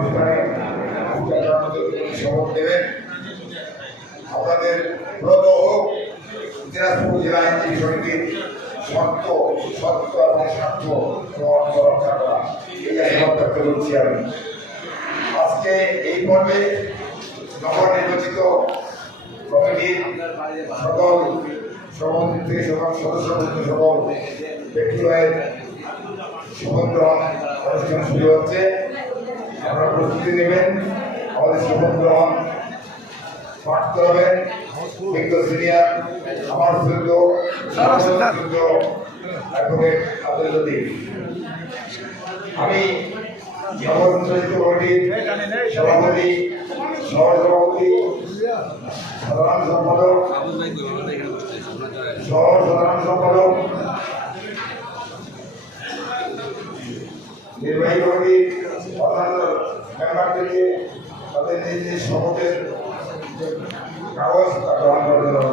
অনুষ্ঠানে শপথ দেবেন। আমাদের ব্রত হোক দিনাজপুর জেলা আইনজীবী সমিতির সত্য এবং স্বার্থ রক্ষা করা, এই আশীর্বাদ ব্যক্ত করছি আমি। আজকে এই পর্বে নবনির্বাচিত কমিটির সকল সভাপতি থেকে সকল সদস্য সকল ব্যক্তিগত শপথ গ্রহণ অনুষ্ঠান শুরু হচ্ছে। আপনারা প্রস্তুতি নেবেন, আমাদের শপথ গ্রহণ পাঠ করাবেন বিজ্ঞ সিনিয়র আমার অ্যাডভোকেট আব্দুল লতিফ। আমি নবনির্বাচিত কমিটির সভাপতি, সহসভাপতি, সাধারণ সম্পাদক, সাধারণ সম্পাদক, নির্বাহী কমিটির অন্যান্য মেম্বারদেরকে তাদের নিজ নিজ শপথের কাগজ গ্রহণ করার জন্য